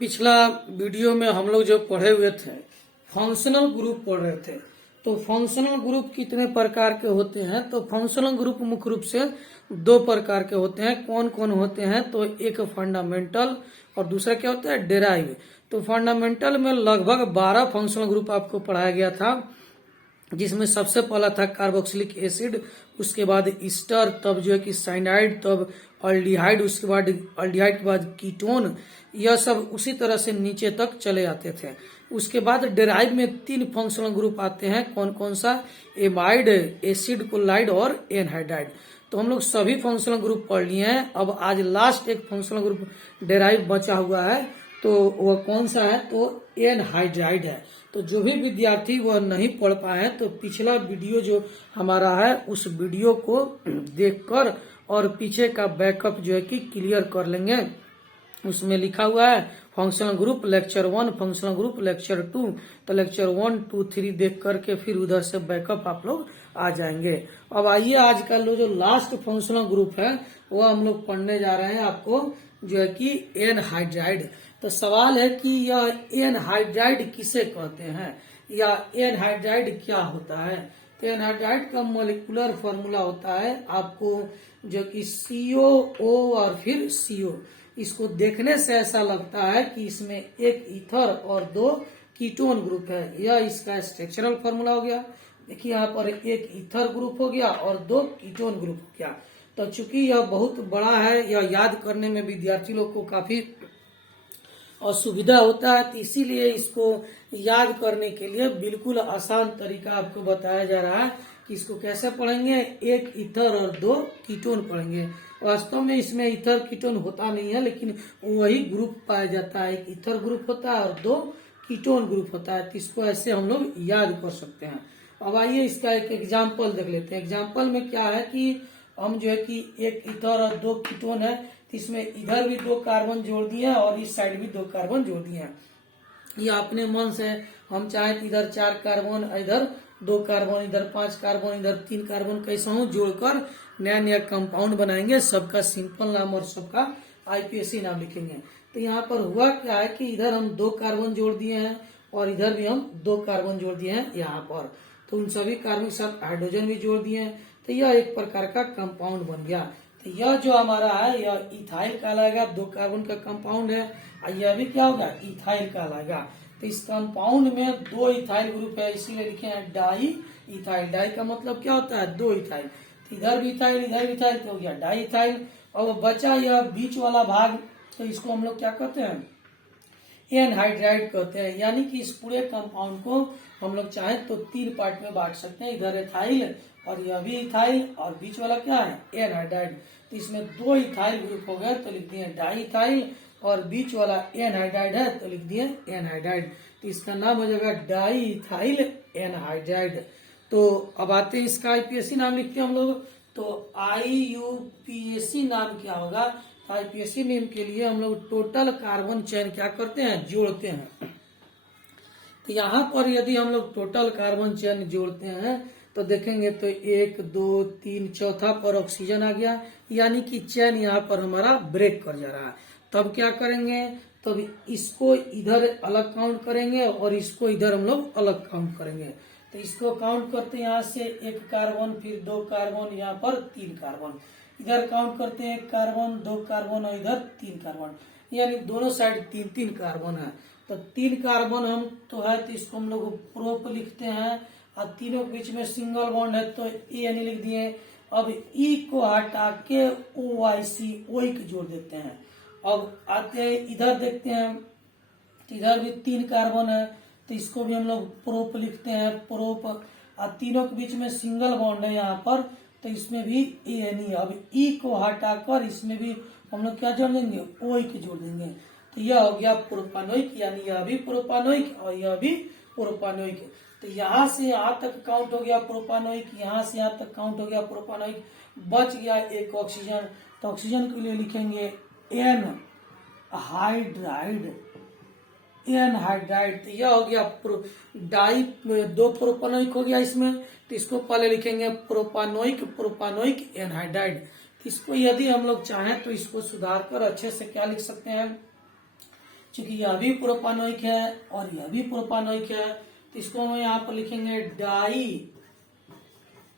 पिछला वीडियो में हम लोग जो पढ़े हुए थे फंक्शनल ग्रुप पढ़ रहे थे। तो फंक्शनल ग्रुप कितने प्रकार के होते हैं? तो फंक्शनल ग्रुप मुख्य रूप से दो प्रकार के होते हैं। कौन कौन होते हैं? तो एक फंडामेंटल और दूसरा क्या होता है? डेराइव। तो फंडामेंटल में लगभग 12 फंक्शनल ग्रुप आपको पढ़ाया गया था, जिसमें सबसे पहला था कार्बोक्सिलिक एसिड, उसके बाद ईस्टर, तब जो है कि साइनाइड, तब अल्डिहाइड, उसके बाद अल्डिहाइड के बाद कीटोन। यह सब उसी तरह से नीचे तक चले आते थे। उसके बाद डेराइव में 3 फंक्शनल ग्रुप आते हैं। कौन कौन सा? एमाइड, एसिड कोलाइड और एनहाइड्राइड। तो हम लोग सभी फंक्शनल ग्रुप पढ़ लिए हैं। अब आज लास्ट एक फंक्शनल ग्रुप डेराइव बचा हुआ है, तो वह कौन सा है? तो एनहाइड्राइड है। तो जो भी विद्यार्थी वह नहीं पढ़ पाए तो पिछला वीडियो जो हमारा है उस वीडियो को देखकर और पीछे का बैकअप जो है कि क्लियर कर लेंगे। उसमें लिखा हुआ है functional group lecture 1, functional group lecture 2। तो लेक्चर 1, 2, 3 देख करके फिर उधर से बैकअप आप लोग आ जाएंगे। अब आइए आज का जो लास्ट फंक्शनल ग्रुप है वो हम लोग पढ़ने जा रहे हैं आपको, जो है कि एनहाइड्राइड। तो सवाल है कि यह एनहाइड्राइड किसे कहते हैं या एनहाइड्राइड क्या होता है? तो एनहाइड्राइड का मोलिकुलर फॉर्मूला होता है आपको जो कि COO और फिर CO। इसको देखने से ऐसा लगता है कि इसमें एक ईथर और 2 कीटोन ग्रुप है। यह इसका स्ट्रक्चरल फॉर्मूला हो गया। देखिए यहाँ पर एक ईथर ग्रुप हो गया और 2 कीटोन ग्रुप हो गया। तो चूंकि यह बहुत बड़ा है, यह याद करने में विद्यार्थी लोग को काफी असुविधा होता है, तो इसीलिए इसको याद करने के लिए बिल्कुल आसान तरीका आपको बताया जा रहा है कि इसको कैसे पढ़ेंगे। एक ईथर और 2 कीटोन पढ़ेंगे। वास्तव में इसमें ईथर कीटोन होता नहीं है, लेकिन वही ग्रुप पाया जाता है। एक ईथर ग्रुप होता है और 2 कीटोन ग्रुप होता है। तो इसको ऐसे हम लोग याद कर सकते हैं। अब आइए इसका एक एग्जाम्पल देख लेते हैं। एग्जाम्पल में क्या है कि हम जो है कि एक ईथर और 2 कीटोन है, तो इसमें इधर भी 2 कार्बन जोड़ दिए और इस साइड भी 2 कार्बन जोड़ दिए हैं। ये अपने मन से हम चाहे तो इधर 4 कार्बन, इधर 2 कार्बन, इधर 5 कार्बन, इधर 3 कार्बन, कैसा हो जोड़कर नया नया कंपाउंड बनाएंगे। सबका सिंपल नाम और सबका IUPAC नाम लिखेंगे। तो यहाँ पर हुआ क्या है कि इधर हम 2 कार्बन जोड़ दिए हैं और इधर भी हम 2 कार्बन जोड़ दिए हैं यहाँ पर। तो उन सभी कार्बन के साथ हाइड्रोजन भी जोड़ दिए हैं। तो यह एक प्रकार का कंपाउंड बन गया। तो यह जो हमारा है यह इथाइल कहलाएगा। 2 कार्बन का कंपाउंड है और यह भी क्या होगा? इथाइल कहलाएगा। तो इस कंपाउंड में 2 इथाइल ग्रुप है, इसीलिए लिखे हैं डाई इथाइल। डाई का मतलब क्या होता है? 2 इथाइल। तो इधर भी इथाइल, इधर भी इथाइल, तो हो गया डाई इथाइल। और बचा यह बीच वाला भाग, तो इसको हम लोग क्या कहते हैं? एनहाइड्राइड कहते हैं। यानी कि इस पूरे कंपाउंड को हम लोग चाहे तो 3 पार्ट में बांट सकते हैं। इधर इथाइल और यह भी इथाइल और बीच वाला क्या है? एनहाइड्राइड। तो इसमें 2 इथाइल ग्रुप हो गए तो लिख दिए डाई इथाइल, और बीच वाला एनहाइड्राइड है तो लिख दिए एनहाइड्राइड। तो इसका नाम हो जाएगा डाई इथाइल एनहाइड्राइड। तो अब आते हैं इसका IUPAC नाम लिखते हैं हम लोग। तो IUPAC नाम क्या होगा? IUPAC नेम के लिए हम लोग टोटल कार्बन चेन क्या करते हैं? जोड़ते हैं। तो यहाँ पर यदि हम लोग टोटल कार्बन चेन जोड़ते हैं तो देखेंगे तो 1, 2, 3, चौथा पर ऑक्सीजन आ गया, यानी कि चेन यहाँ पर हमारा ब्रेक कर जा रहा है। तब क्या करेंगे? तब इसको इधर अलग काउंट करेंगे और इसको इधर हम लोग अलग काउंट करेंगे। तो इसको काउंट करते हैं यहाँ से 1 कार्बन, फिर 2 कार्बन, यहाँ पर 3 कार्बन। इधर काउंट करते हैं 1 कार्बन, 2 कार्बन और इधर 3 कार्बन, यानी दोनों साइड 3-3 कार्बन है। तो 3 कार्बन हम तो है, तो इसको हम लोग प्रोप लिखते हैं। और तीनों के बीच में सिंगल बॉन्ड है तो यानी लिख दिए। अब ई को हटा के OIC ओइक जोड़ देते हैं। अब आते हैं इधर देखते हैं, तो इधर भी 3 कार्बन है तो इसको भी हम लोग प्रोप लिखते हैं, प्रोप। और तीनों के बीच में सिंगल बॉन्ड है यहाँ पर, तो इसमें भी ANE। अब ई को हटाकर इसमें भी हम लोग क्या जोड़ देंगे? ओइक जोड़ देंगे। तो यह हो गया प्रोपानोइक, यानी यह भी प्रोपानोइक और यह भी प्रोपानोइक। तो यहाँ से यहाँ तक काउंट हो गया प्रोपानोइक, यहाँ से यहाँ तक काउंट हो गया प्रोपानोइक। बच गया एक ऑक्सीजन, तो ऑक्सीजन के लिए लिखेंगे एनहाइड्राइड। एनहाइड्राइड। तो यह हो गया डाई 2 प्रोपानोइक हो गया इसमें, तो इसको पहले लिखेंगे प्रोपानोइक, प्रोपानोइक एनहाइड्राइड। इसको यदि हम लोग चाहें तो इसको सुधार कर अच्छे से क्या लिख सकते हैं? चूंकि यह भी प्रोपानोइक है और यह भी प्रोपानोइक है, तो इसको हम यहाँ पर लिखेंगे डाई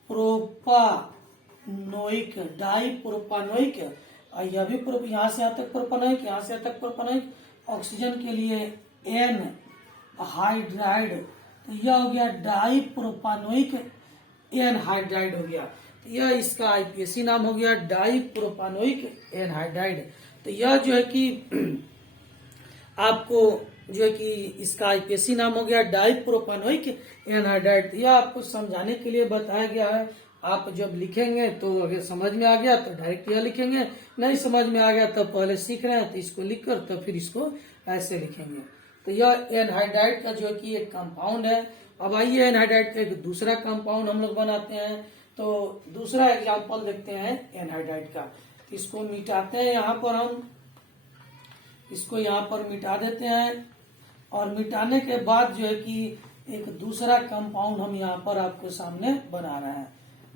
प्रोपानोइक, डाई प्रोपानोइक। और यह भी यहाँ से यहाँ तक प्रोपानोइक, यहाँ से यहाँ तक प्रोपानोइक। ऑक्सीजन के लिए एन हाइड्राइड, तो यह हो गया डाई प्रोपानोइक एन हाइड्राइड हो गया। तो यह इसका आईपीएसी नाम हो गया, डाई प्रोपानोइक एन हाइड्राइड। तो यह जो है कि आपको जो है कि इसका आईपीएसी नाम हो गया डाई प्रोपानोइक एनहाइड्राइड। यह आपको समझाने के लिए बताया गया है। आप जब लिखेंगे तो अगर समझ में आ गया तो डायरेक्ट यह लिखेंगे, नहीं समझ में आ गया तो पहले सीख रहे हैं तो इसको लिखकर तो फिर इसको ऐसे लिखेंगे। तो यह एनहाइड्राइड का जो है कि एक कंपाउंड है। अब आइए एनहाइड्राइड का एक दूसरा कंपाउंड हम लोग बनाते हैं। तो दूसरा एग्जाम्पल देखते हैं एनहाइड्राइड का। तो इसको मिटाते हैं, यहाँ पर हम इसको यहाँ पर मिटा देते हैं। और मिटाने के बाद जो है कि एक दूसरा कंपाउंड हम यहाँ पर आपको सामने बना रहे हैं।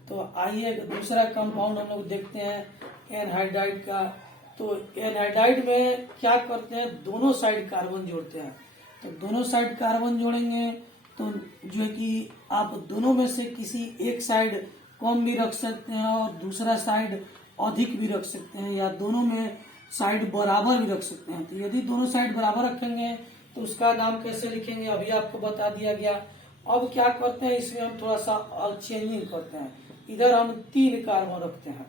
तो आइए एक दूसरा कंपाउंड हम लोग देखते हैं एनहाइड्राइड का। तो एनहाइड्राइड में क्या करते हैं, दोनों साइड कार्बन जोड़ते हैं। तो दोनों साइड कार्बन जोड़ेंगे तो जो है कि आप दोनों में से किसी एक साइड कम भी रख सकते हैं और दूसरा साइड अधिक भी रख सकते हैं, या दोनों में साइड बराबर भी रख सकते हैं। तो यदि दोनों साइड बराबर रखेंगे तो उसका नाम कैसे लिखेंगे अभी आपको बता दिया गया। अब क्या करते हैं, इसमें हम थोड़ा सा चेंजिंग करते हैं। इधर हम 3 कार्बन रखते हैं,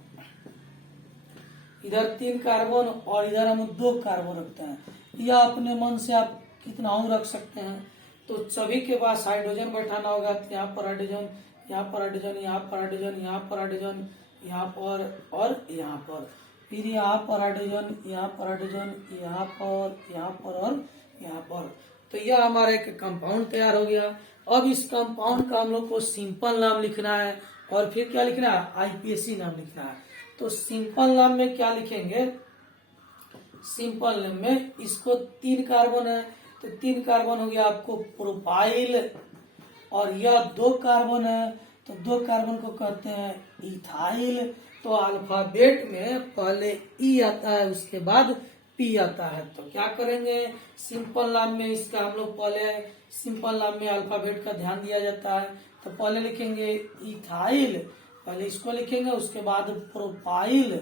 इधर 3 कार्बन और इधर हम 2 कार्बन रखते हैं। या अपने मन से आप कितना और रख सकते हैं। तो सभी के पास हाइड्रोजन बैठाना होगा। तो यहाँ पर हाइड्रोजन, यहाँ पर हाइड्रोजन, यहाँ पर हाइड्रोजन, यहाँ पर हाइड्रोजन, यहाँ पर और यहाँ पर, फिर यहाँ पर हाइड्रोजन, यहाँ पर हाइड्रोजन, यहाँ पर और यहाँ पर। तो यह हमारा एक कंपाउंड तैयार हो गया। अब इस कंपाउंड का हम लोग को सिंपल नाम लिखना है और फिर क्या लिखना है, आईपीएसी नाम लिखना है। तो सिंपल नाम में क्या लिखेंगे, सिंपल नाम में इसको 3 कार्बन है तो 3 कार्बन हो गया आपको प्रोपाइल, और यह 2 कार्बन है तो 2 कार्बन को कहते हैं इथाइल। तो अल्फाबेट में पहले ई आता है उसके बाद पी आता है। तो क्या करेंगे, सिंपल नाम में इसका हम लोग पहले सिंपल नाम में अल्फाबेट का ध्यान दिया जाता है। तो पहले लिखेंगे इथाइल, पहले इसको लिखेंगे, उसके बाद प्रोपाइल,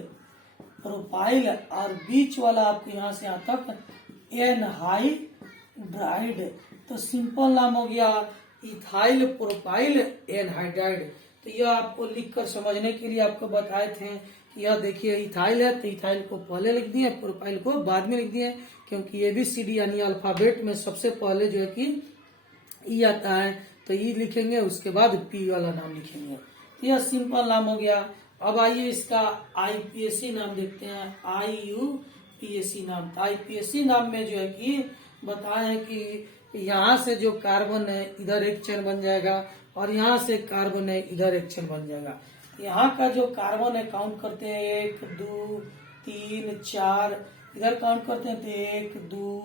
प्रोपाइल, और बीच वाला आपको यहाँ से यहाँ तक एनहाइड्राइड। तो सिंपल नाम हो गया इथाइल प्रोपाइल एनहाइड्राइड। तो यह आपको लिखकर समझने के लिए आपको बताए थे कि यह देखिए इथाइल है तो इथाइल को पहले लिख दिए, प्रोपाइल को बाद में लिख दिए, क्योंकि ABCD यानी अल्फाबेट में सबसे पहले जो है कि ई आता है। तो ई लिखेंगे, उसके बाद पी वाला नाम लिखेंगे। तो यह सिंपल नाम हो गया। अब आइए इसका आईपीएसी नाम देखते हैं, IUPAC नाम। तो आईपीएसी नाम में जो है कि बताए हैं कि यहाँ से जो कार्बन है इधर एक चेन बन जाएगा और यहाँ से कार्बन है इधर एक चेन बन जाएगा। यहाँ का जो कार्बन है काउंट करते हैं 1 2 3 4, इधर काउंट करते हैं तो 1 2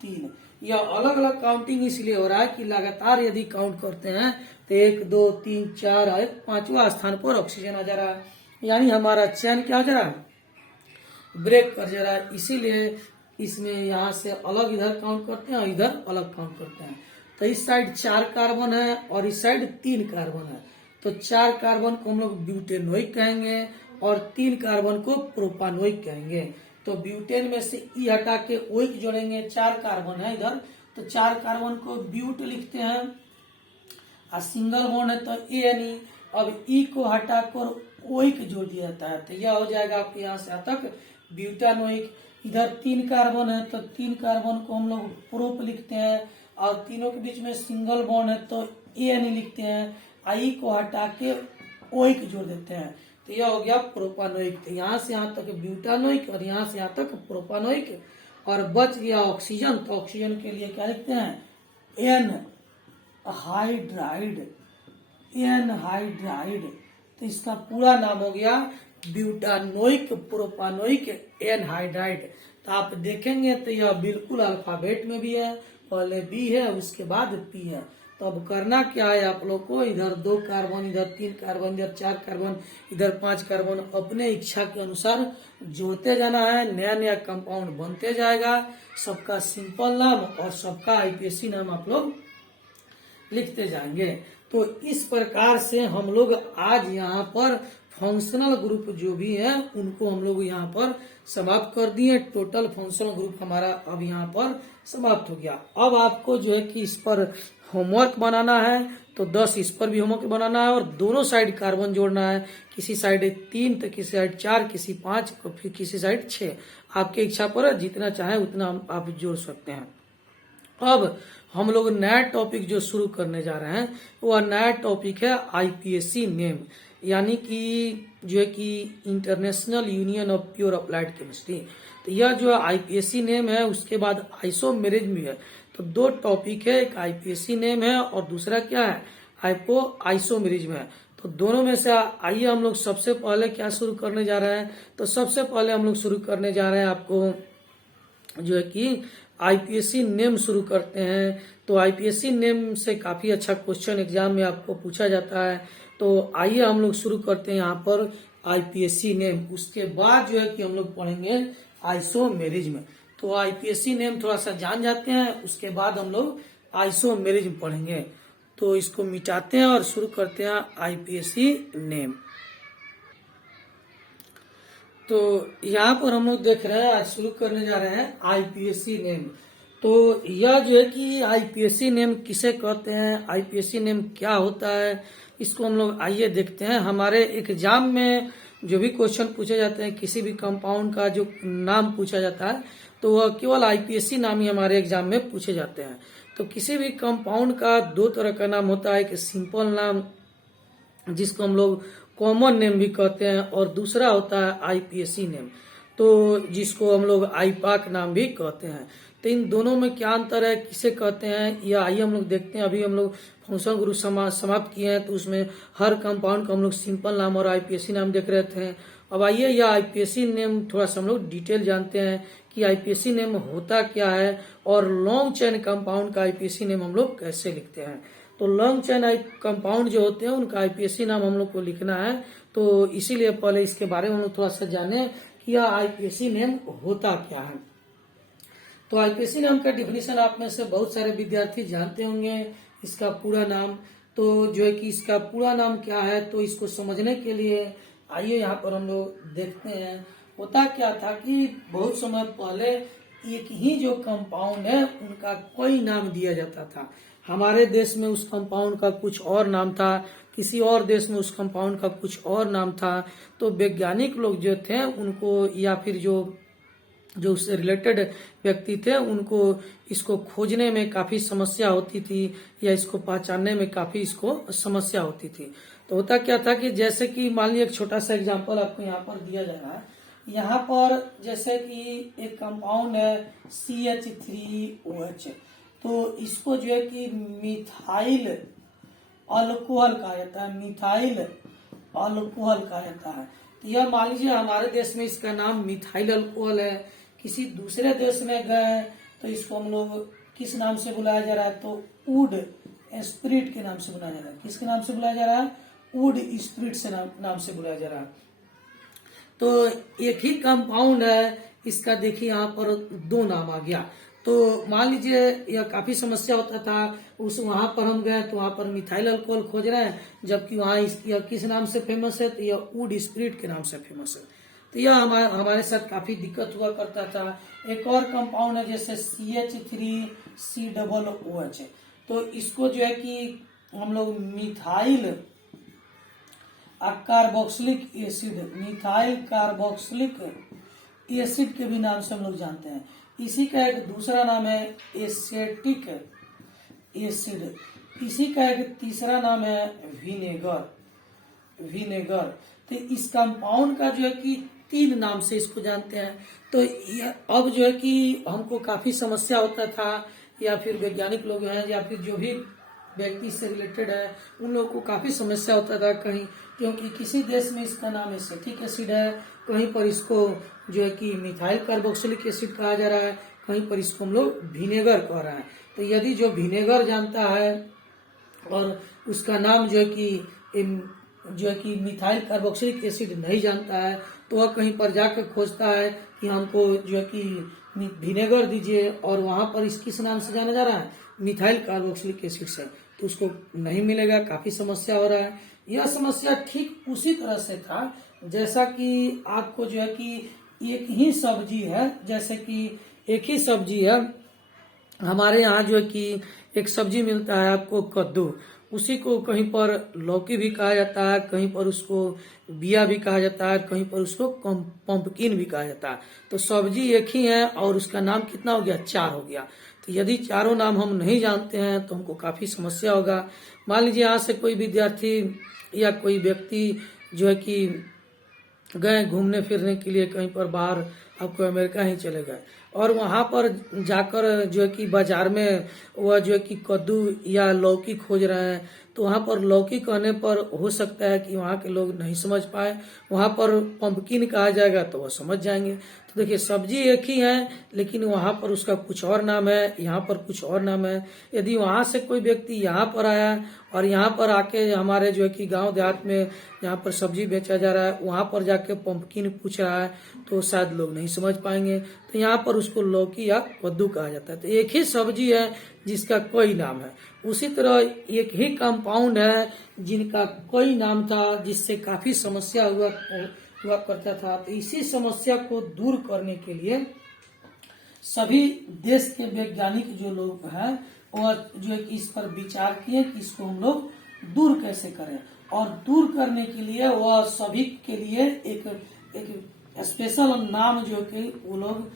3। यह अलग अलग काउंटिंग इसलिए हो रहा है कि लगातार यदि काउंट करते हैं तो 1 2 3 4 और 5वां स्थान पर ऑक्सीजन आ जा रहा है, यानी हमारा चेन क्या जा रहा है, ब्रेक कर जा रहा है। इसीलिए इसमें यहाँ से अलग इधर काउंट करते हैं और इधर अलग काउंट करते हैं। तो इस साइड 4 कार्बन है और इस साइड 3 कार्बन है। तो 4 कार्बन को हम लोग ब्यूटेनोइक कहेंगे और 3 कार्बन को प्रोपानोइक कहेंगे। तो ब्यूटेन में से ई हटा के ओइक जोड़ेंगे, 4 कार्बन है इधर, तो 4 कार्बन को ब्यूट लिखते हैं और सिंगल बॉन्ड है तो एनी। अब ई को हटाकर ओइक जोड़ दिया जाता है, तो यह हो जाएगा आपके यहाँ से यहाँ तक ब्यूटानोइक। इधर 3 कार्बन है तो 3 कार्बन को हम लोग प्रोप लिखते हैं और तीनों के बीच में सिंगल बॉन्ड है तो एनी लिखते हैं। आई को हटा के ओइक जोड़ देते हैं, तो यह हो गया प्रोपानोइक। तो यहाँ से यहाँ तक ब्यूटानोइक और यहाँ से यहाँ तक प्रोपानोइक, और बच गया ऑक्सीजन। तो ऑक्सीजन के लिए क्या लिखते हैं, एनहाइड्राइड, एनहाइड्राइड। तो इसका पूरा नाम हो गया ब्यूटानोइक प्रोपानोइक एनहाइड्राइड। तो आप देखेंगे तो यह बिल्कुल अल्फाबेट में भी है, पहले बी है उसके बाद पी है। तो अब करना क्या है आप लोग को, इधर 2 कार्बन, इधर 3 कार्बन, इधर 4 कार्बन, इधर 5 कार्बन अपने इच्छा के अनुसार जोड़ते जाना है। नया नया कंपाउंड बनते जाएगा, सबका सिंपल नाम और सबका आईपीएससी नाम आप लोग लिखते जाएंगे। तो इस प्रकार से हम लोग आज यहाँ पर फंक्शनल ग्रुप जो भी है उनको हम लोग यहाँ पर समाप्त कर दिए। टोटल फंक्शनल ग्रुप हमारा अब यहाँ पर समाप्त हो गया। अब आपको जो है कि इस पर होमवर्क बनाना है, तो 10 इस पर भी होमवर्क बनाना है और दोनों साइड कार्बन जोड़ना है। किसी साइड 3 तो किसी साइड 4, किसी 5 और फिर किसी साइड 6। आपकी इच्छा पर जितना चाहे उतना आप जोड़ सकते हैं। अब हम लोग नया टॉपिक जो शुरू करने जा रहे हैं वह नया टॉपिक है आईपीएससी नेम, यानी कि जो है कि international union of pure applied chemistry. तो यह जो आईपीएससी नेम है उसके बाद आइसोमेरिज्म भी है। तो 2 टॉपिक है, एक आईपीएससी नेम है और दूसरा क्या है, आइसोमेरिज्म है। तो दोनों में से आइए हम लोग सबसे पहले क्या शुरू करने जा रहे हैं। तो सबसे पहले हम लोग शुरू करने जा रहे हैं आपको जो है कि आईपीएससी नेम शुरू करते हैं। तो आईपीएससी नेम से काफी अच्छा क्वेश्चन एग्जाम में आपको पूछा जाता है। तो आइए हम लोग शुरू करते हैं यहाँ पर आईपीएससी नेम। उसके बाद जो है कि हम लोग पढ़ेंगे आइसोमेरिज्म। तो आईपीएससी नेम थोड़ा सा जान जाते हैं, उसके बाद हम लोग आइसोमेरिज्म पढ़ेंगे। तो इसको मिटाते हैं और शुरू करते हैं आईपीएससी नेम। तो यहाँ पर हम लोग देख रहे हैं, आज शुरू करने जा रहे हैं आईपीएससी नेम। तो यह जो है कि आईपीएससी नेम किसे कहते हैं, आईपीएससी नेम क्या होता है, इसको हम लोग आइए देखते हैं। हमारे एग्जाम में जो भी क्वेश्चन पूछे जाते हैं, किसी भी कंपाउंड का जो नाम पूछा जाता है तो वह केवल आईपीएससी नाम ही हमारे एग्जाम में पूछे जाते हैं। तो किसी भी कंपाउंड का 2 तरह का नाम होता है, एक सिंपल नाम जिसको हम लोग कॉमन नेम भी कहते हैं और दूसरा होता है आईपीएससी नेम, तो जिसको हम लोग आईपाक नाम भी कहते हैं। तो इन दोनों में क्या अंतर है, किसे कहते हैं, या आइए हम लोग देखते हैं। अभी हम लोग फंक्शनल ग्रुप समाप्त किए हैं, तो उसमें हर कंपाउंड को हम लोग सिंपल नाम और आईपीएससी नाम देख रहे थे। अब आइए यह आईपीएससी नेम थोड़ा सा हम लोग डिटेल जानते हैं कि आईपीएससी नेम होता क्या है और लॉन्ग चेन कंपाउंड का आईपीएससी नेम हम लोग कैसे लिखते हैं। तो लॉन्ग चेन कंपाउंड जो होते हैं उनका आईपीएससी नाम हम लोग को लिखना है। तो इसीलिए पहले इसके बारे में हम लोग थोड़ा सा जाने कि यह आईपीएससी नेम होता क्या है। तो आईपीएससी नाम का डिफिनेशन आप में से बहुत सारे विद्यार्थी जानते होंगे, इसका पूरा नाम। तो जो है कि इसका पूरा नाम क्या है, तो इसको समझने के लिए आइए यहाँ पर हम लोग देखते हैं। होता क्या था कि बहुत समय पहले एक ही जो कंपाउंड है उनका कोई नाम दिया जाता था। हमारे देश में उस कंपाउंड का कुछ और नाम था, किसी और देश में उस कंपाउंड का कुछ और नाम था। तो वैज्ञानिक लोग जो थे उनको, या फिर जो उससे रिलेटेड व्यक्ति थे, उनको इसको खोजने में काफी समस्या होती थी या इसको पहचानने में काफी इसको समस्या होती थी। तो होता क्या था कि जैसे कि मान लीजिए एक छोटा सा एग्जांपल आपको यहाँ पर दिया जा रहा है। यहाँ पर जैसे कि एक कंपाउंड है CH3OH, तो इसको जो है कि मिथाइल अल्कोहल कहा जाता है, मिथाइल अल्कोहल कहा जाता है। तो यह मान लीजिए हमारे देश में इसका नाम मिथाइल अल्कोहल है, किसी दूसरे देश में गए तो इसको हम लोग किस नाम से बुलाया जा रहा है, तो वुड स्पिरिट के नाम से बुलाया जा रहा है। किसके नाम से बुलाया जा रहा है, वुड स्पिरिट से नाम से बुलाया जा रहा है। तो एक ही कंपाउंड है, इसका देखिए यहाँ पर 2 नाम आ गया। तो मान लीजिए यह काफी समस्या होता था, वहां पर हम गए तो वहां पर मिथाइल अल्कोहल खोज रहे हैं, जबकि वहां यह किस नाम से फेमस है, तो यह वुड स्पिरिट के नाम से फेमस है। तो यह हमारे साथ काफी दिक्कत हुआ करता था। एक और कंपाउंड है जैसे CH3COOH, तो इसको जो है कि हम लोग methyl carboxylic acid, methyl carboxylic acid के भी नाम से हम लोग जानते हैं। इसी का एक दूसरा नाम है एसेटिक एसिड, इसी का एक तीसरा नाम है विनेगर। तो इस कंपाउंड का जो है कि 3 नाम से इसको जानते हैं। तो अब जो है कि हमको काफी समस्या होता था, या फिर वैज्ञानिक लोग हैं या फिर जो भी व्यक्ति से रिलेटेड है उन लोगों को काफी समस्या होता था कहीं, क्योंकि किसी देश में इसका नाम एसेटिक एसिड है, कहीं पर इसको जो है कि मिथाइल कार्बोक्सिलिक एसिड कहा जा रहा है, कहीं पर इसको हम लोग विनेगर कह रहे हैं। तो यदि जो विनेगर जानता है और उसका नाम जो है कि मिथाइल कार्बोक्सिलिक एसिड नहीं जानता है, तो वह कहीं पर जाकर खोजता है कि हमको जो है कि विनेगर दीजिए, और वहां पर किस नाम से जाना जा रहा है, मिथाइल कार्बोक्सिलिक एसिड से, तो उसको नहीं मिलेगा, काफी समस्या हो रहा है। यह समस्या ठीक उसी तरह से था जैसा कि आपको जो है कि एक ही सब्जी है, जैसे कि एक ही सब्जी है हमारे यहाँ जो है कि एक सब्जी मिलता है आपको कद्दू, उसी को कहीं पर लौकी भी कहा जाता है, कहीं पर उसको बिया भी कहा जाता है, कहीं पर उसको पंपकिन भी कहा जाता है। तो सब्जी एक ही है और उसका नाम कितना हो गया, 4 हो गया। तो यदि चारों नाम हम नहीं जानते हैं तो हमको काफी समस्या होगा। मान लीजिए यहाँ से कोई विद्यार्थी या कोई व्यक्ति जो है कि गए घूमने फिरने के लिए कहीं पर बाहर, आपको अमेरिका ही चले गए, और वहां पर जाकर जो है कि बाजार में वह जो है कि कद्दू या लौकी खोज रहे हैं, तो वहां पर लौकी कहने पर हो सकता है कि वहां के लोग नहीं समझ पाए, वहां पर पंपकिन कहा जाएगा तो वह समझ जाएंगे। तो देखिए सब्जी एक ही है लेकिन वहां पर उसका कुछ और नाम है, यहाँ पर कुछ और नाम है। यदि वहां से कोई व्यक्ति यहाँ पर आया और यहाँ पर आके हमारे जो है कि गांव देहात में यहाँ पर सब्जी बेचा जा रहा है, वहां पर जाके पंपकिन पूछ रहा है तो शायद लोग नहीं समझ पाएंगे, तो यहाँ पर उसको लौकी या कद्दू कहा जाता है। तो एक ही सब्जी है जिसका कई नाम है। उसी तरह एक ही कंपाउंड है जिनका कई नाम था, जिससे काफी समस्या हुआ करता था। तो इसी समस्या को दूर करने के लिए सभी देश के वैज्ञानिक जो लोग हैं और जो है कि इस पर विचार किए कि इसको हम लोग दूर कैसे करें, और दूर करने के लिए वह सभी के लिए एक स्पेशल नाम जो कि वो लोग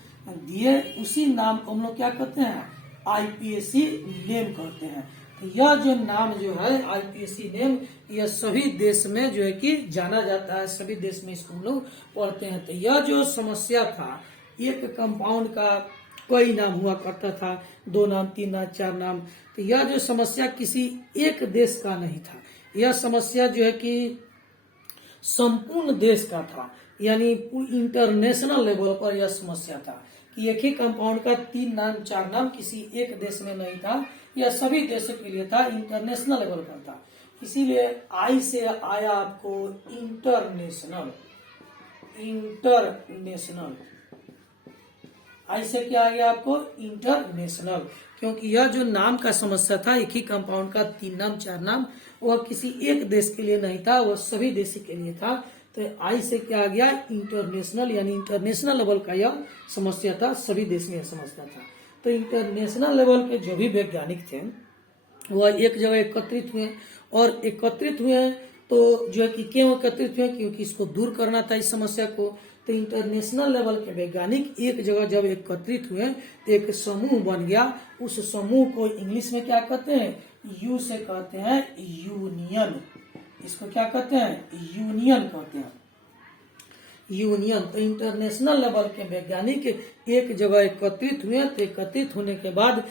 दिए। उसी नाम को हम लोग क्या कहते हैं, आईपीएसी नेम कहते हैं। तो यह जो नाम जो है आईपीएसी नेम, यह सभी देश में जो है कि जाना जाता है, सभी देश में इसको हम लोग पढ़ते हैं। तो यह जो समस्या था, एक कंपाउंड का कई नाम हुआ करता था, 2 नाम, 3 नाम, 4 नाम, तो यह जो समस्या किसी एक देश का नहीं था, यह समस्या जो है कि संपूर्ण देश का था, यानी इंटरनेशनल लेवल पर यह समस्या था कि एक ही कंपाउंड का 3 नाम, 4 नाम किसी एक देश में नहीं था, यह सभी देशों के लिए था, इंटरनेशनल लेवल पर था। इसीलिए आई से आया आपको इंटरनेशनल, आई से क्या आ गया आपको, इंटरनेशनल, क्योंकि यह जो नाम का समस्या था, एक ही कंपाउंड का 3 नाम, 4 नाम, वह किसी एक देश के लिए नहीं था, वह सभी देश के लिए था। तो आई से क्या आ गया, इंटरनेशनल, यानी इंटरनेशनल लेवल का यह समस्या था, सभी देश में यह समस्या था। तो इंटरनेशनल लेवल के जो भी वैज्ञानिक थे वह एक जगह एकत्रित हुए, और एकत्रित हुए तो जो है कि क्यों एकत्रित हुए, क्योंकि इसको दूर करना था इस समस्या को। तो इंटरनेशनल लेवल के वैज्ञानिक एक जगह जब एकत्रित हुए तो एक समूह बन गया। उस समूह को इंग्लिश में क्या कहते हैं, यू से कहते हैं यूनियन। इसको क्या कहते हैं, यूनियन कहते हैं, यूनियन। तो इंटरनेशनल लेवल के वैज्ञानिक एक जगह एकत्रित हुए, तो एकत्रित होने के बाद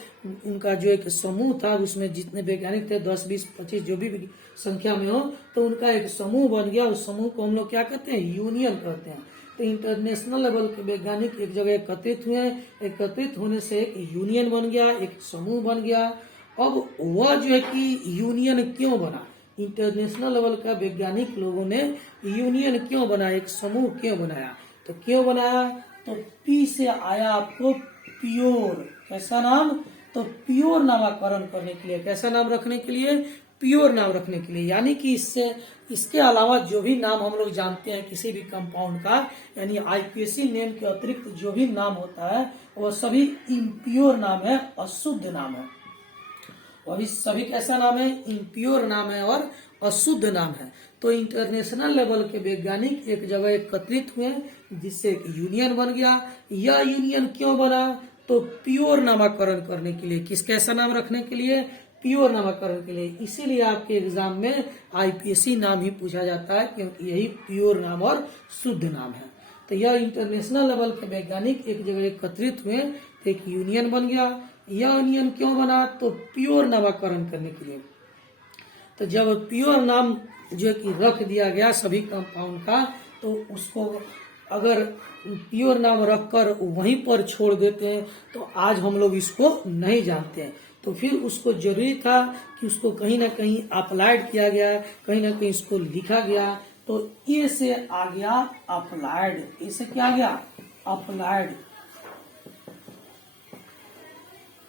उनका जो एक समूह था, उसमें जितने वैज्ञानिक थे 10, 20, 25 जो भी संख्या में हो, तो उनका एक समूह बन गया। उस समूह को हम लोग क्या कहते हैं, यूनियन कहते हैं। तो इंटरनेशनल लेवल के वैज्ञानिक एक जगह एकत्रित हुए, एकत्रित होने से एक यूनियन बन गया, एक समूह बन गया। अब वह जो है कि यूनियन क्यों बना, इंटरनेशनल लेवल का वैज्ञानिक लोगों ने यूनियन क्यों बनाया, एक समूह क्यों बनाया, तो क्यों बनाया, तो पी से आया आपको प्योर, कैसा नाम, तो प्योर नामकरण करने के लिए, कैसा नाम रखने के लिए, प्योर नाम रखने के लिए। यानी कि इसके अलावा जो भी नाम हम लोग जानते हैं किसी भी कंपाउंड का, यानी आईपीएसी नेम के अतिरिक्त जो भी नाम होता है वो सभी इम्प्योर नाम है, अशुद्ध नाम है। अभी सभी कैसा नाम है, इम्प्योर नाम है और अशुद्ध नाम है। तो इंटरनेशनल लेवल के वैज्ञानिक एक जगह एकत्रित हुए जिससे एक यूनियन बन गया। यह यूनियन क्यों बना, तो प्योर नामकरण करने के लिए, किस कैसा नाम रखने के लिए, प्योर नामकरण के लिए। इसीलिए आपके एग्जाम में आईपीएसी नाम ही पूछा जाता है, क्योंकि यही प्योर नाम और शुद्ध नाम है। तो यह इंटरनेशनल लेवल के वैज्ञानिक एक जगह एकत्रित हुए तो एक यूनियन बन गया। यह यूनियन क्यों बना, तो प्योर नामकरण करने के लिए। तो जब प्योर नाम जो है कि रख दिया गया सभी कंपाउंड का, तो उसको अगर प्योर नाम रखकर वहीं पर छोड़ देते हैं तो आज हम लोग इसको नहीं जानते हैं। तो फिर उसको जरूरी था कि उसको कहीं ना कहीं अप्लाइड किया गया, कहीं ना कहीं इसको लिखा गया। तो ए से आ गया अप्लाइड, ए से क्या आ गया अप्लाइड,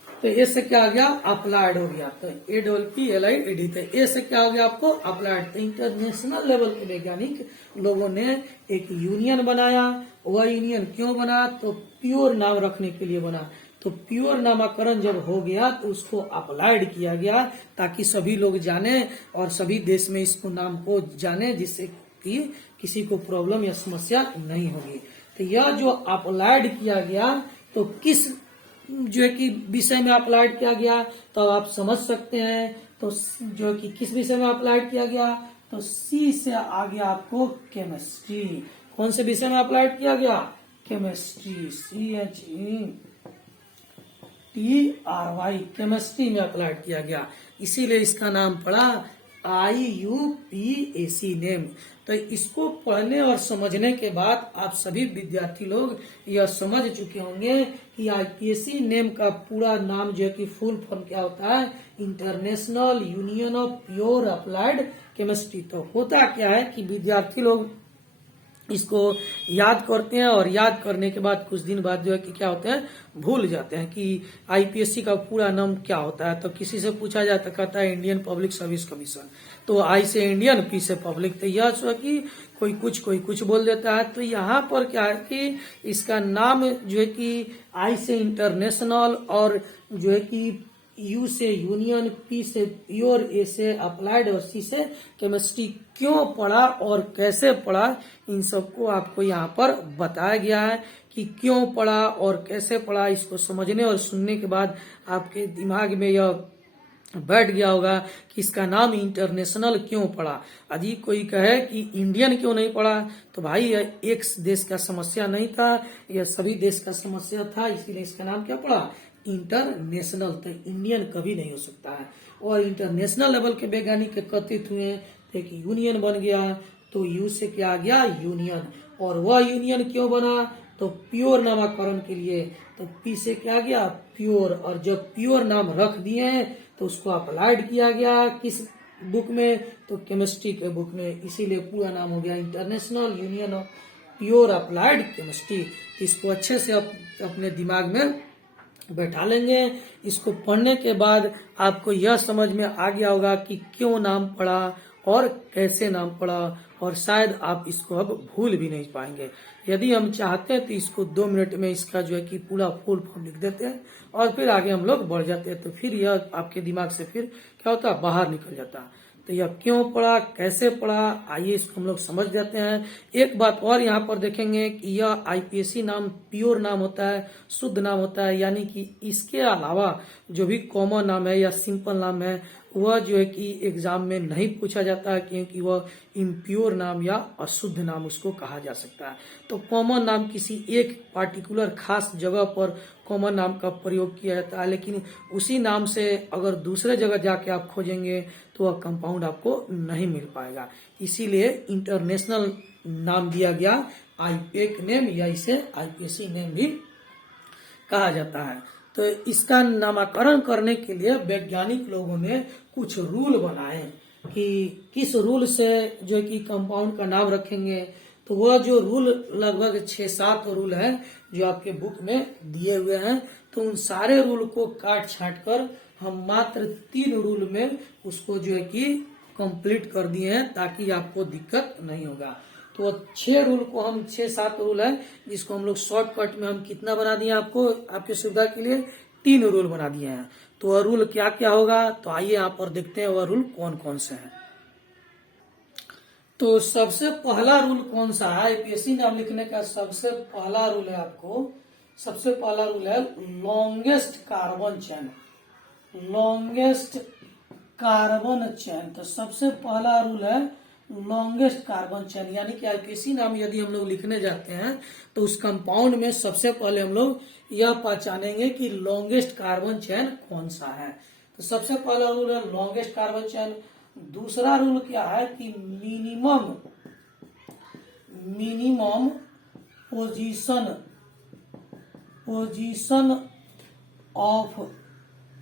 तो ए से क्या आ गया अप्लाइड हो गया। तो APPLIED, तो ए से क्या हो गया आपको अप्लाइड। तो इंटरनेशनल लेवल के वैज्ञानिक लोगों ने एक यूनियन बनाया। वह यूनियन क्यों बना, तो प्योर नाम रखने के लिए बना। तो प्योर नामाकरण जब हो गया तो उसको अप्लाइड किया गया ताकि सभी लोग जाने और सभी देश में इसको नाम को जाने, जिससे कि किसी को प्रॉब्लम या समस्या नहीं होगी। तो यह जो अप्लाइड किया गया तो किस जो है कि विषय में अप्लाइड किया गया, तो आप समझ सकते हैं। तो जो कि किस विषय में अप्लाइड किया गया, तो सी से आ गया आपको केमिस्ट्री। कौन से विषय में अप्लाइड किया गया, केमिस्ट्री, CHETRY, केमिस्ट्री में अप्लाइड किया गया। इसीलिए इसका नाम पड़ा IUPAC नेम। तो इसको पढ़ने और समझने के बाद आप सभी विद्यार्थी लोग यह समझ चुके होंगे कि IPAC नेम का पूरा नाम जो है कि फुल फॉर्म क्या होता है, international union of pure applied chemistry. तो होता क्या है कि विद्यार्थी लोग इसको याद करते हैं और याद करने के बाद कुछ दिन बाद जो है कि क्या होते हैं, भूल जाते हैं कि IPSC का पूरा नाम क्या होता है। तो किसी से पूछा जाता कहता है इंडियन पब्लिक सर्विस कमीशन। तो आई से इंडियन, पी से पब्लिक, तो यह जो है कि कोई कुछ बोल देता है। तो यहाँ पर क्या है कि इसका नाम जो है कि आई से इंटरनेशनल और जो है कि यू से यूनियन, पी से प्योर, ए से अप्लाइड और सी से केमिस्ट्री क्यों पढ़ा और कैसे पढ़ा, इन सबको आपको यहाँ पर बताया गया है कि क्यों पढ़ा और कैसे पढ़ा। इसको समझने और सुनने के बाद आपके दिमाग में यह बैठ गया होगा कि इसका नाम इंटरनेशनल क्यों पड़ा। यदि कोई कहे कि इंडियन क्यों नहीं पड़ा, तो भाई यह एक देश का समस्या नहीं था, यह सभी देश का समस्या था, इसीलिए इसका नाम क्या पड़ा, इंटरनेशनल। तो इंडियन कभी नहीं हो सकता है। और इंटरनेशनल लेवल के वैज्ञानिक एकत्रित हुए तो एक यूनियन बन गया। तो यू से क्या आ गया, यूनियन। और वह यूनियन क्यों बना, तो प्योर नामाकरण के लिए। तो पी से क्या गया, प्योर। और जब प्योर नाम रख दिए तो उसको अप्लाइड किया गया किस बुक में, तो केमिस्ट्री के बुक में। इसीलिए पूरा नाम हो गया international union of pure applied chemistry. इसको अच्छे से अपने दिमाग में बैठा लेंगे। इसको पढ़ने के बाद आपको यह समझ में आ गया होगा कि क्यों नाम पड़ा और कैसे नाम पड़ा, और शायद आप इसको अब भूल भी नहीं पाएंगे। यदि हम चाहते हैं तो इसको 2 मिनट में इसका जो है कि पूरा फुल फॉर्म लिख देते हैं और फिर आगे हम लोग बढ़ जाते हैं। तो फिर यह आपके दिमाग से फिर क्या होता है, बाहर निकल जाता है। तो यह क्यों पढ़ा, कैसे पढ़ा, आइए इसको हम लोग समझ जाते हैं। एक बात और यहाँ पर देखेंगे कि यह IPSC नाम प्योर नाम होता है, शुद्ध नाम होता है, यानी कि इसके अलावा जो भी कॉमन नाम है या सिंपल नाम है वह जो है कि एग्जाम में नहीं पूछा जाता है, क्योंकि वह इम्प्योर नाम या अशुद्ध नाम उसको कहा जा सकता है। तो कॉमन नाम किसी एक पार्टिकुलर खास जगह पर कॉमन नाम का प्रयोग किया जाता है, लेकिन उसी नाम से अगर दूसरे जगह जाके आप खोजेंगे तो वह कंपाउंड आपको नहीं मिल पाएगा। इसीलिए इंटरनेशनल नाम दिया गया IPAC नेम, या इसे IPSC नेम भी कहा जाता है। तो इसका नामकरण करने के लिए वैज्ञानिक लोगों ने कुछ रूल बनाए कि किस रूल से जो है कि कंपाउंड का नाम रखेंगे। तो वह जो रूल लगभग 6-7 रूल है जो आपके बुक में दिए हुए हैं। तो उन सारे रूल को काट छांट कर हम मात्र 3 रूल में उसको जो है कि कंप्लीट कर दिए हैं, ताकि आपको दिक्कत नहीं होगा। तो 6 रूल को हम 6-7 रूल है जिसको हम लोग शॉर्टकट में हम कितना बना दिए, आपको आपके सुविधा के लिए 3 रूल बना दिए हैं। तो वह रूल क्या क्या होगा, तो आइए यहाँ पर देखते हैं वह रूल कौन कौन से हैं। तो सबसे पहला रूल कौन सा है, IPSC नाम लिखने का सबसे पहला रूल है आपको, सबसे पहला रूल है longest carbon chain. Longest carbon chain, तो सबसे पहला रूल है लॉन्गेस्ट कार्बन चेन। यानी कि IPSC नाम यदि हम लोग लिखने जाते हैं तो उस कंपाउंड में सबसे पहले हम लोग यह पहचानेंगे कि लॉन्गेस्ट कार्बन चेन कौन सा है। तो सबसे पहला रूल है लॉन्गेस्ट कार्बन चेन। दूसरा रूल क्या है कि minimum position of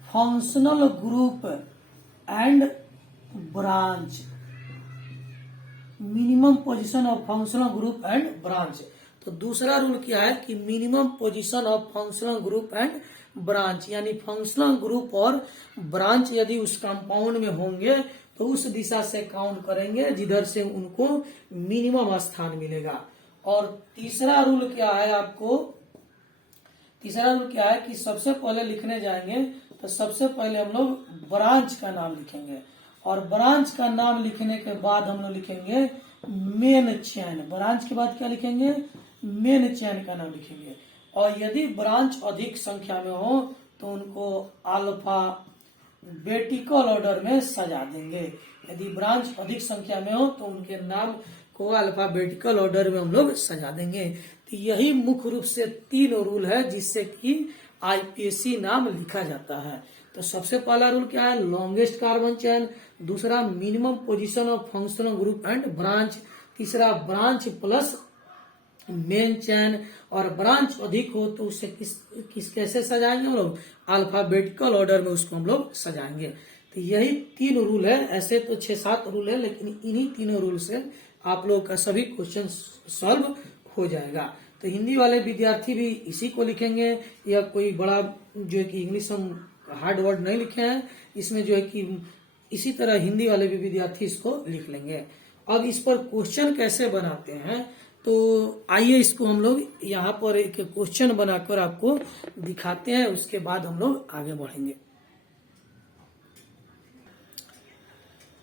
functional group and branch, minimum position of functional group and branch. तो दूसरा रूल क्या है कि minimum position of functional group and branch, यानी फंक्शनल ग्रुप और ब्रांच यदि उस कंपाउंड में होंगे तो उस दिशा से काउंट करेंगे जिधर से उनको मिनिमम स्थान मिलेगा। और तीसरा रूल क्या है आपको, तीसरा रूल क्या है कि सबसे पहले लिखने जाएंगे तो सबसे पहले हम लोग ब्रांच का नाम लिखेंगे, और ब्रांच का नाम लिखने के बाद हम लोग लिखेंगे मेन चेन। ब्रांच के बाद क्या लिखेंगे, मेन चेन का नाम लिखेंगे। और यदि ब्रांच अधिक संख्या में हो तो उनको अल्फा बेटिकल ऑर्डर में सजा देंगे। यदि ब्रांच अधिक संख्या में हो तो उनके नाम को अल्फाबेटिकल ऑर्डर में हम लोग सजा देंगे। तो यही मुख्य रूप से 3 रूल है जिससे कि आईपीएसी नाम लिखा जाता है। तो सबसे पहला रूल क्या है, लॉन्गेस्ट कार्बन चेन। दूसरा minimum position of functional group and branch. तीसरा ब्रांच प्लस मेन चेन। और ब्रांच अधिक हो तो उसे किस कैसे सजाएंगे हम लोग, अल्फाबेटिकल ऑर्डर में उसको हम लोग सजाएंगे। तो यही 3 रूल है। ऐसे तो 6-7 रूल है, लेकिन इन्हीं 3 रूल से आप लोग का सभी क्वेश्चन सॉल्व हो जाएगा। तो हिंदी वाले विद्यार्थी भी इसी को लिखेंगे, या कोई बड़ा जो है कि इंग्लिश हम हार्ड वर्ड नहीं लिखे हैं, इसमें जो है कि इसी तरह हिंदी वाले भी विद्यार्थी इसको लिख लेंगे। अब इस पर क्वेश्चन कैसे बनाते हैं, तो आइए इसको हम लोग यहाँ पर एक क्वेश्चन बनाकर आपको दिखाते हैं, उसके बाद हम लोग आगे बढ़ेंगे।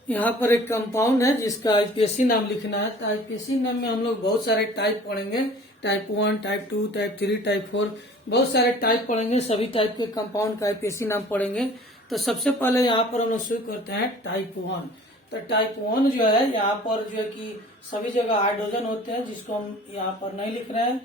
यहाँ पर एक कंपाउंड है जिसका आईपीएसी नाम लिखना है। तो आईपीएसी नाम में हम लोग बहुत सारे टाइप पढ़ेंगे, टाइप 1, टाइप 2, टाइप 3, टाइप 4, बहुत सारे टाइप पढ़ेंगे। सभी टाइप के कंपाउंड का आईपीएसी नाम पढ़ेंगे। तो सबसे पहले यहाँ पर हम लोग शुरू करते हैं टाइप 1। तो टाइप 1 जो है, यहाँ पर जो है कि सभी जगह हाइड्रोजन होते हैं, जिसको हम यहाँ पर नहीं लिख रहे हैं,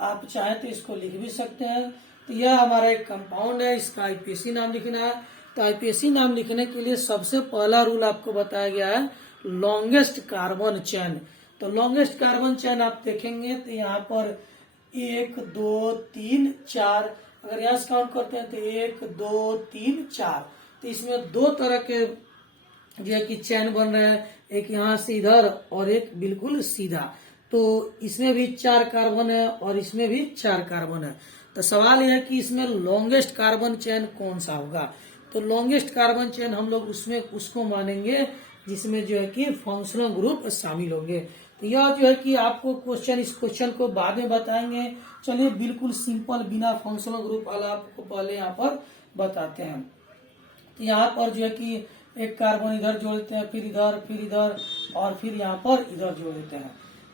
आप चाहें तो इसको लिख भी सकते हैं। तो यह हमारा एक कंपाउंड है, इसका आईपीएसी नाम लिखना है। तो आईपीएसी नाम लिखने के लिए सबसे पहला रूल आपको बताया गया है लॉन्गेस्ट कार्बन चेन। तो लॉन्गेस्ट कार्बन चेन आप देखेंगे तो यहाँ पर 1, 2, 3, 4, अगर यहाँ से काउंट करते हैं तो 1, 2, 3, 4। तो इसमें 2 तरह के जो है कि चेन बन रहे हैं, एक यहाँ से इधर और एक बिल्कुल सीधा। तो इसमें भी 4 कार्बन है और इसमें भी 4 कार्बन है। तो सवाल यह है कि इसमें लॉन्गेस्ट कार्बन चेन कौन सा होगा। तो लॉन्गेस्ट कार्बन चेन हम लोग उसको मानेंगे जिसमें जो है कि फंक्शनल ग्रुप शामिल होंगे। तो यह जो है कि आपको इस क्वेश्चन को बाद में बताएंगे। चलिए बिल्कुल सिंपल बिना फंक्शनल ग्रुप वाला आपको पहले यहाँ पर बताते हैं। तो यहाँ पर जो है कि एक कार्बन इधर जोड़ देते हैं, फिर इधर और फिर यहाँ पर इधर जोड़ देते हैं।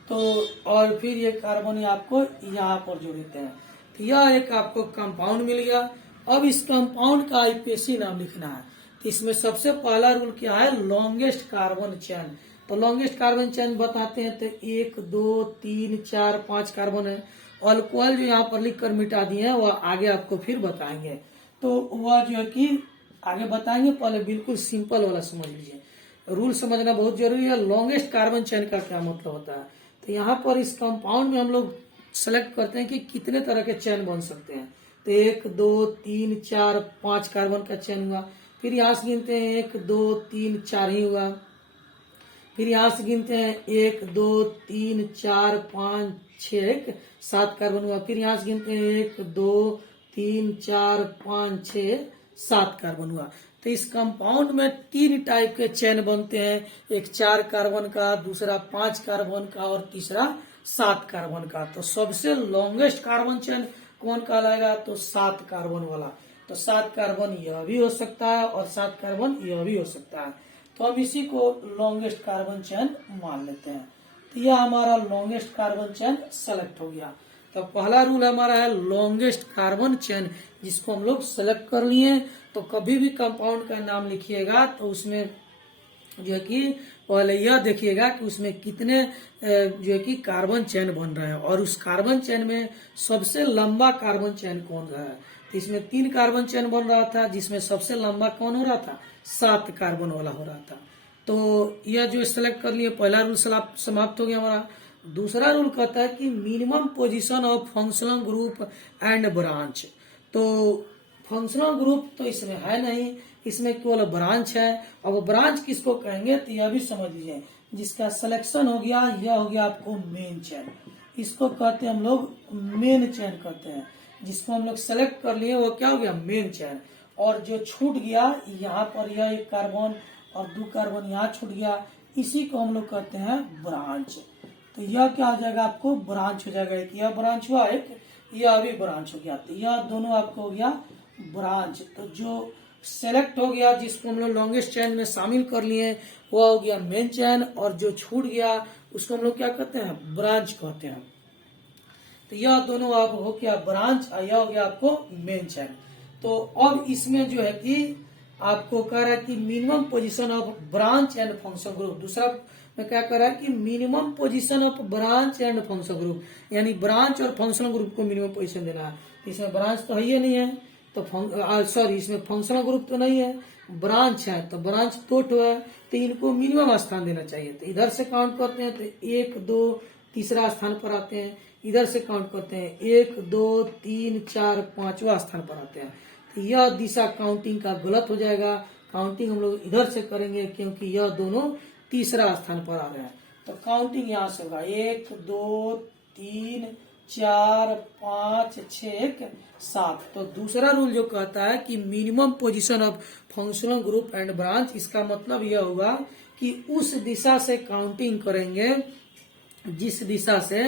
तो और फिर ये कार्बन आपको यहाँ पर जोड़ देते हैं। तो यह एक आपको कंपाउंड मिल गया। अब इस कंपाउंड का आईपीएसी नाम लिखना है। तो इसमें सबसे पहला रूल क्या है, लॉन्गेस्ट कार्बन चेन। तो लॉन्गेस्ट कार्बन चेन बताते हैं तो 1, 2, 3, 4, 5 कार्बन है। अल्कोहल जो यहाँ पर लिख कर मिटा दिए हैं वह आगे आपको फिर बताएंगे। तो वह जो है कि आगे बताएंगे, पहले बिल्कुल सिंपल वाला समझ लीजिए। रूल समझना बहुत जरूरी है। लॉन्गेस्ट कार्बन चेन का क्या मतलब होता है। तो यहाँ पर इस कंपाउंड में हम लोग सेलेक्ट करते हैं कि कितने तरह के चेन बन सकते हैं। तो 1, 2, 3, 4, 5 कार्बन का चेन हुआ। फिर यहाँ से गिनते हैं 1, 2, 3, 4 ही हुआ। फिर यहाँ से गिनते हैं 1, 2, 3, 4, 5, 6, 7 कार्बन हुआ। फिर यहाँ से गिनते हैं 1, 2, 3, 4, 5, 6, 7 कार्बन हुआ। तो इस कंपाउंड में 3 टाइप के चेन बनते हैं, एक 4 कार्बन का, दूसरा 5 कार्बन का और तीसरा 7 कार्बन का। तो सबसे लॉन्गेस्ट कार्बन चेन कौन कहलाएगा, तो 7 कार्बन वाला। तो 7 कार्बन यह भी हो सकता है और 7 कार्बन यह भी हो सकता है। तो हम इसी को लॉन्गेस्ट कार्बन चेन मान लेते हैं। तो यह हमारा लॉन्गेस्ट कार्बन चेन सेलेक्ट हो गया। तो पहला रूल हमारा है लॉन्गेस्ट कार्बन चेन, जिसको हम लोग सेलेक्ट कर लिए। तो कभी भी कंपाउंड का नाम लिखिएगा तो उसमें जो है कि पहले यह देखिएगा कि उसमें कितने जो है कि कार्बन चेन बन रहे हैं और उस कार्बन चेन में सबसे लंबा कार्बन चेन कौन सा है। तो इसमें 3 कार्बन चेन बन रहा था, जिसमें सबसे लंबा कौन हो रहा था, 7 कार्बन वाला हो रहा था। तो यह जो सेलेक्ट कर लिए, पहला रूल समाप्त हो गया हमारा। दूसरा रूल कहता है कि minimum position of functional group and branch. तो फंक्शनल ग्रुप तो इसमें है नहीं, इसमें केवल ब्रांच है। अब ब्रांच किसको कहेंगे तो यह भी समझ लीजिए, जिसका सिलेक्शन हो गया यह हो गया आपको मेन चेन, इसको कहते हैं हम लोग मेन चेन कहते हैं। जिसको हम लोग सेलेक्ट कर लिए वो क्या हो गया मेन चेन। और जो छूट गया यहाँ पर यह एक कार्बन और 2 कार्बन यहाँ छूट गया, इसी को हम लोग कहते हैं ब्रांच। तो यह क्या हो जाएगा आपको ब्रांच हो जाएगा। एक यह ब्रांच हुआ, एक यह भी ब्रांच हो गया, तो यह दोनों आपको हो गया ब्रांच। तो जो सेलेक्ट हो गया जिसको हम लोग लॉन्गेस्ट चेन में शामिल कर लिए वह हो गया मेन चेन, और जो छूट गया उसको हम लोग क्या कहते हैं ब्रांच कहते हैं। तो यह दोनों आप हो गया ब्रांच और यह हो गया आपको मेन चेन। तो अब इसमें जो है कि आपको कह रहा है कि minimum position of branch and function group. दूसरा में क्या कर रहा है कि minimum position of branch and function group, यानी ब्रांच और फंक्शनल ग्रुप को मिनिमम पोजीशन देना है। इसमें ब्रांच तो है ही नहीं है, तो सॉरी इसमें फंक्शनल ग्रुप तो नहीं है, ब्रांच है, तो ब्रांच तो है, तो इनको मिनिमम स्थान देना चाहिए। तो इधर से काउंट करते हैं तो 1 2 तीसरा स्थान पर आते हैं, इधर से काउंट करते हैं 1 2 3 4 5वां स्थान पर आते हैं। तो यह दिशा काउंटिंग का गलत हो जाएगा, काउंटिंग हम लोग इधर से करेंगे क्योंकि यह दोनों तीसरा स्थान पर आ रहे हैं। तो काउंटिंग यहाँ से होगा 1 2 3 4 5 6 7। तो दूसरा रूल जो कहता है कि minimum position of functional group and branch, इसका मतलब यह होगा कि उस दिशा से काउंटिंग करेंगे जिस दिशा से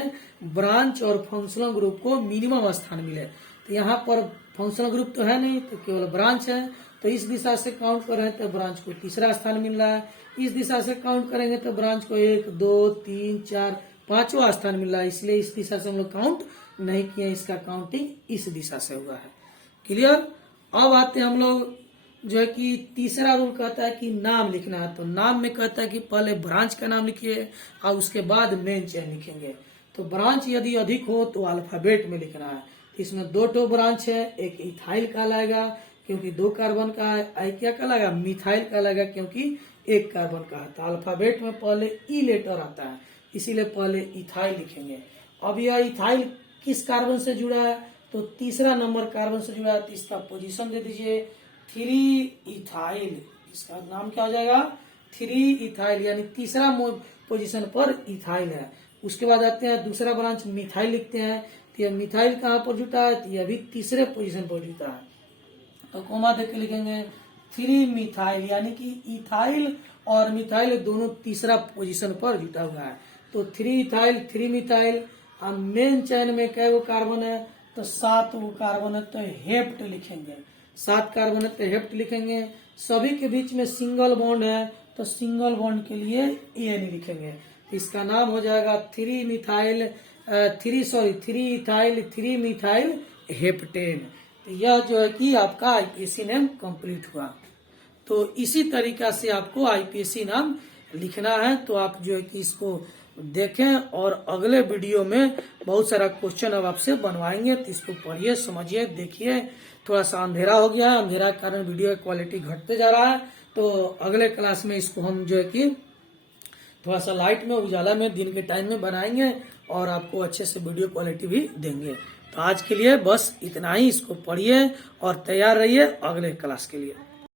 ब्रांच और फंक्शनल ग्रुप को मिनिमम स्थान मिले। तो यहाँ पर फंक्शनल ग्रुप तो है नहीं, तो केवल ब्रांच है, तो इस दिशा से काउंट कर रहे हैं तो ब्रांच को तीसरा स्थान मिल रहा है। इस दिशा से काउंट करेंगे तो ब्रांच को 1 2 3 4 5वां स्थान मिल रहा है, इसलिए इस दिशा से हम लोग काउंट नहीं किए, इसका काउंटिंग इस दिशा से हुआ है। क्लियर। अब आते हैं हम लोग जो है कि तीसरा रूल कहता है कि नाम लिखना है। तो नाम में कहता है कि पहले ब्रांच का नाम लिखिए और उसके बाद मेन चेन लिखेंगे। तो ब्रांच यदि अधिक हो तो अल्फाबेट में लिखना है। इसमें 2 ब्रांच है, एक इथाइल कहलाएगा क्योंकि 2 कार्बन का है, आई क्या कहलाएगा मिथाइल कहलाएगा क्योंकि 1 कार्बन का है। तो अल्फाबेट में पहले ई लेटर आता है, इसीलिए पहले इथाइल लिखेंगे। अब यह इथाइल किस कार्बन से जुड़ा है तो तीसरा नंबर कार्बन से जुड़ा है, तो इसका पोजीशन दे दीजिए 3 इथाइल। इसका नाम क्या हो जाएगा 3 इथाइल, यानी तीसरा पोजीशन पर इथाइल है। उसके बाद आते हैं दूसरा ब्रांच मिथाइल लिखते हैं, तो यह मिथाइल कहाँ पर जुटा है तो यह भी तीसरे पोजीशन पर जुटा है, तो कोमा देख के लिखेंगे 3 मिथाइल, यानी कि इथाइल और मिथाइल दोनों तीसरा पोजीशन पर जुटा हुआ है। तो 3 इथाइल 3 मिथाइल। अब मेन चेन में कै गो कार्बन है तो 7 गो कार्बन है, तो हेप्ट लिखेंगे, 7 कार्बन है तो हेप्ट लिखेंगे। सभी के बीच में सिंगल बॉन्ड है तो सिंगल बॉन्ड के लिए एन लिखेंगे। तो इसका नाम हो जाएगा 3 इथाइल 3 मिथाइल हेप्टेन। तो यह जो है कि आपका आईपीएसी नाम कंप्लीट हुआ। तो इसी तरीका से आपको आईपीएसी नाम लिखना है। तो आप जो है कि इसको देखें और अगले वीडियो में बहुत सारा क्वेश्चन अब आपसे बनवाएंगे, तो इसको पढ़िए समझिए देखिए। थोड़ा सा अंधेरा हो गया है, अंधेरा के कारण वीडियो की क्वालिटी घटते जा रहा है, तो अगले क्लास में इसको हम जो है कि थोड़ा सा लाइट में उजाला में दिन के टाइम में बनाएंगे और आपको अच्छे से वीडियो क्वालिटी भी देंगे। तो आज के लिए बस इतना ही, इसको पढ़िए और तैयार रहिए अगले क्लास के लिए।